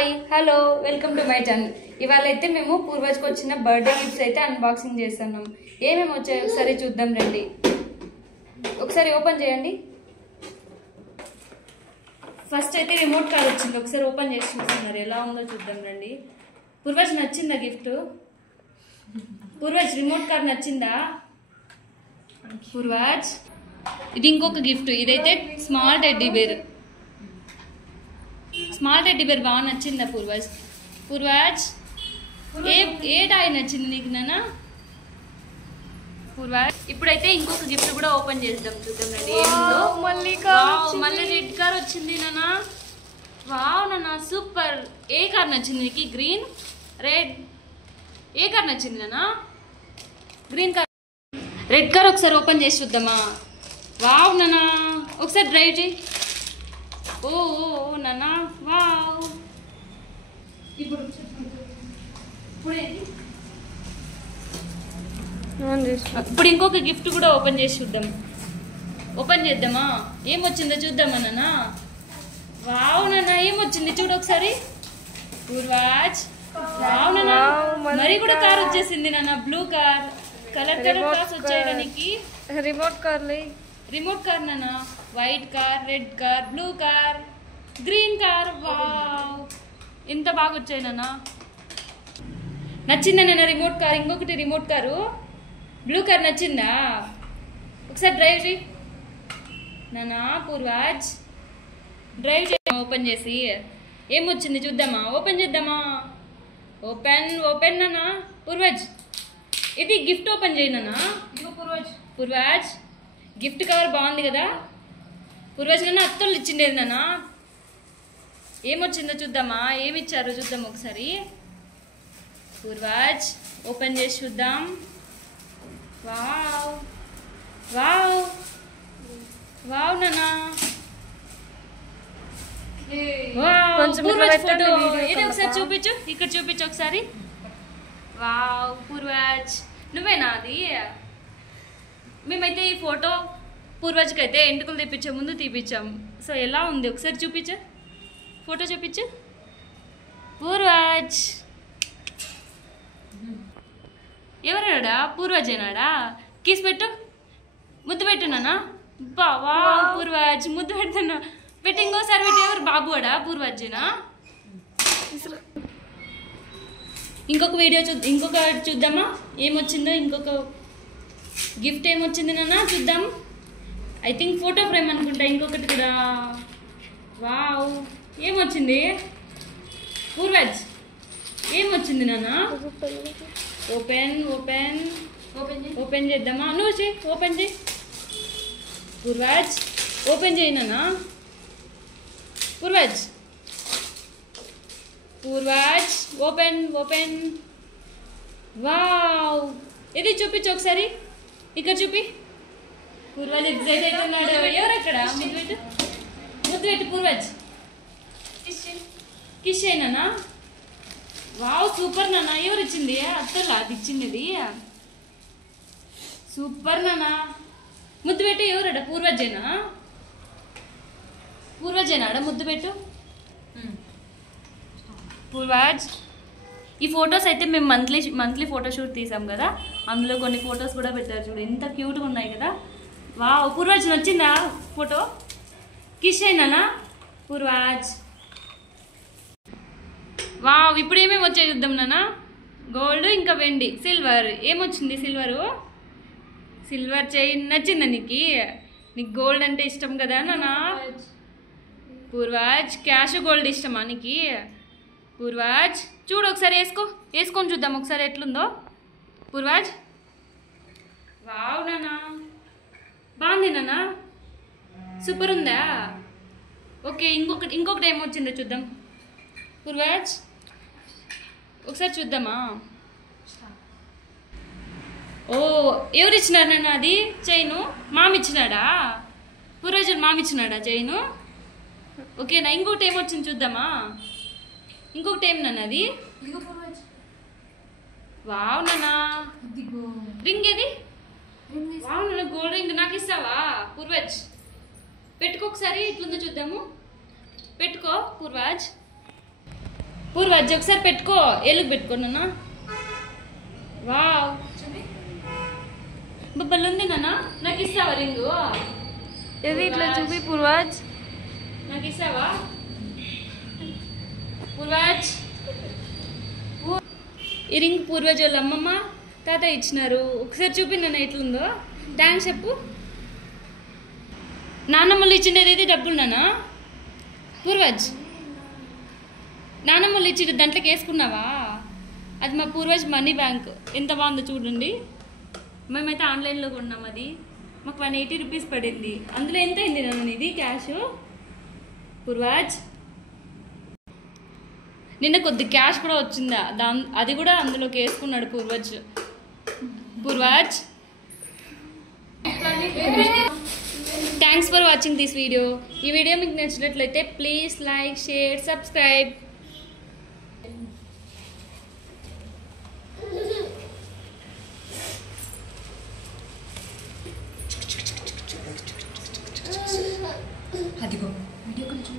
Hi hello welcome to my channel. ఇవాళ అయితే మేము పూర్వజ్కి వచ్చిన బర్త్డే గిఫ్ట్స్ అయితే అన్బాక్సింగ్ చేస్తున్నాం. ఏమేమి వచ్చాయో ఒకసారి చూద్దాం రండి. ఒకసారి ఓపెన్ చేయండి. ఫస్ట్ అయితే రిమోట్ కార్ వచ్చింది. ఒకసారి ఓపెన్ చేసి చూస్తున్నారు ఎలా ఉందో చూద్దాం రండి. పూర్వజ్ నచ్చిందా గిఫ్ట్? పూర్వజ్ రిమోట్ కార్ నచ్చిందా? పూర్వజ్ ఇది ఇంకొక గిఫ్ట్. ఇదైతే small teddy bear. Small teddy bear బాగా నచ్చిందా పూర్వజ్? పూర్వజ్ ఏ టాయ్ నచ్చింది నీకు నాన్న? పూర్వజ్ ఇప్పుడైతే ఇంకొక గిఫ్ట్ కూడా ఓపెన్ చేద్దాం, చూద్దాం రండి ఏముందో. మళ్ళీ రెడ్ కార్ వచ్చింది నాన్న. వావ్ నాన్న సూపర్. ఏ కార్ నచ్చింది నీకు? గ్రీన్ రెడ్ ఏ కార్ నచ్చింది నాన్న? గ్రీన్ కార్ రెడ్ కార్ ఒకసారి ఓపెన్ చేసి చూద్దామా? వావ్ నాన్న ఒకసారి డ్రైవ్ చేయి. ఓ నాన్న వావ్. ఇప్పుడు ఇంకొక గిఫ్ట్ కూడా ఓపెన్ చేసి చూద్దాం. ఓపెన్ చేద్దామా? ఏమొచ్చిందో చూద్దామా నాన్న? వావ్ నాన్న ఏమొచ్చింది చూడు ఒకసారి. పూర్వాజ్ వావ్ నాన్న మరి కూడా కార్ వచ్చేసింది నాన్న. Blue car. కలర్ కార్స్ వచ్చాయి దానికి. రిమోట్ కార్ నాన్న. White car, red car, blue car, green car. Wow ఎంత బాగా వచ్చాయి నాన్న. నచ్చిందా నాన్న రిమోట్ కార్? ఇంకొకటి రిమోట్ కారు బ్లూ కార్ నచ్చిందా? ఒకసారి డ్రైవ్ చేయి నాన్న. పూర్వాజ్ డ్రైవ్ చేయి ఓపెన్ చేసి. ఏమొచ్చింది చూద్దామా? ఓపెన్ చేద్దామా? ఓపెన్ నాన్న. పూర్వాజ్ ఇది గిఫ్ట్ ఓపెన్ చేయి నాన్న. పూర్వాజ్ గిఫ్ట్ కవర్ బాగుంది కదా. పూర్వజ్ కన్నా అత్తలు ఇచ్చిండేది నాన్న. ఏమొచ్చిందో చూద్దామా? ఏమిచ్చారో చూద్దాం ఒకసారి. పూర్వజ్ ఓపెన్ చేసి చూద్దాం. వావ్ వావ్ వావ్ నాన్న. పూర్వజ్ ఫోటో ఇది ఒకసారి చూపించు. ఇక్కడ చూపించు ఒకసారి. వావ్ పూర్వజ్ నువ్వేనా అది? మేమైతే ఈ ఫోటో పూర్వజ్కి అయితే ఎంటుకలు తెప్పించే ముందు తీపిచ్చాం. సో ఎలా ఉంది ఒకసారి చూపించు. ఫోటో చూపించు పూర్వజ్. ఎవరాడా? పూర్వజేనాడా? కిస్ పెట్టు, ముద్దు పెట్టున్నానా? బావా పూర్వజ్ ముద్దు పెడుతున్నా. పెట్టి ఇంకోసారి పెట్టి. ఎవరు బాబు అడా? పూర్వజేనా? ఇంకొక వీడియో ఇంకొక చూద్దామా ఏమొచ్చిందో. ఇంకొక గిఫ్ట్ ఏమొచ్చింది నాన్న చూద్దాం. ఐ థింక్ ఫోటో ఫ్రేమ్ అనుకుంటా ఇంకొకటి కూడా. వావ్ ఏమొచ్చింది పూర్వజ్? ఏమొచ్చింది నాన్న? ఓపెన్ చేద్దామా? నువ్వు చేయి. ఓపెన్ చేయి పూర్వజ్. ఓపెన్ చేయి నాన్న. పూర్వజ్ ఓపెన్. వావ్ ఇది చూపించు ఒకసారి. ఇక్కడ చూపి. పూర్వజ్ ఎగ్జైట్ అవుతున్నాడు. ఎవరు అక్కడ? ముద్దు పెట్టు పూర్వజ్. కిష్ అయినా. వావ్ సూపర్ నాన్న. ఎవరు ఇచ్చింది? అత్తలా అది ఇచ్చింది. సూపర్ నాన్న. ముద్దు పెట్టు. ఎవరడ? పూర్వజేనా? ముద్దు పెట్టు పూర్వజ్. ఈ ఫొటోస్ అయితే మేము మంత్లీ ఫోటోషూట్ తీసాం కదా, అందులో కొన్ని ఫొటోస్ కూడా పెట్టారు చూడు, ఎంత క్యూట్గా ఉన్నాయి కదా. వావ్ పూర్వజ్ నచ్చిందా ఫోటో? కిష్ అయినా పూర్వజ్. వావ్ ఇప్పుడు ఏమేమి వచ్చాయి చూద్దాం నాన్న. గోల్డ్ ఇంకా వెండి, సిల్వర్. ఏమొచ్చింది? సిల్వర్ చైన్ నచ్చిందా నీకు? నీకు గోల్డ్ అంటే ఇష్టం కదా నాన్న. పూర్వజ్ క్యాష్ గోల్డ్ ఇష్టమా నీకు? పూర్వజ్ చూడు ఒకసారి వేసుకొని చూద్దాం ఒకసారి ఎట్లుందో. పూర్వజ్ వావ్ నాన్న బాగుంది నాన్న. సూపర్ ఉందా? ఓకే ఇంకొకటి ఏమొచ్చిందో చూద్దాం. పూర్వజ్ ఒకసారి చూద్దామా? ఓ ఎవరు ఇచ్చినారు నాన్న అది చైను? మామిచ్చినాడా? పూర్వజ్ మామిచ్చినాడా చైను? ఓకేనా? ఇంకొకటి ఏమొచ్చింది చూద్దామా? ఇంకొకటి ఏం నాన్న అది? వావ్ నాన్న రింగ్ ఏది? వావ్ నాన్న గోల్డ్ రింగ్ నాకు ఇస్తావా పూర్వజ్? పెట్టుకో ఒకసారి ఎట్లుందో చూద్దాము. పెట్టుకో పూర్వజ్. పూర్వజ్ ఒకసారి పెట్టుకో, ఏలుగు పెట్టుకో నాన్న. వావ్ బొబ్బలు ఉంది నాన్న, నాకు ఇస్తావా రింగు? ఏది ఇట్లా చూపి పూర్వజ్, నాకు ఇస్తావా పూర్వజ్? ఈ రింగ్ పూర్వజ్ వాళ్ళ అమ్మమ్మ తాత ఇచ్చినారు. ఒకసారి చూపి నాన్న ఎట్లుందో. థ్యాంక్స్ చెప్పు. నాన్నమ్మలు ఇచ్చిండేది ఇది డబ్బులు నాన్న. పూర్వజ్ నాన్నమ్మలు ఇచ్చిండు దాంట్లోకి వేసుకున్నావా? అది మా పూర్వజ్ మనీ బ్యాంక్. ఎంత బాగుందో చూడండి. మేమైతే ఆన్లైన్లో కొన్నాం. అది మాకు 180 రూపీస్ పడింది. అందులో ఎంత అయింది నన్ను ఇది క్యాష్? పూర్వజ్ నిన్న కొద్ది క్యాష్ కూడా వచ్చిందా, అది కూడా అందులోకి వేసుకున్నాడు Purvaj. Purvaj thanks for watching this video. ఈ వీడియో మీకు నచ్చినట్లయితే ప్లీజ్ లైక్, షేర్, సబ్స్క్రైబ్. అదిగో వీడియో కొంచెం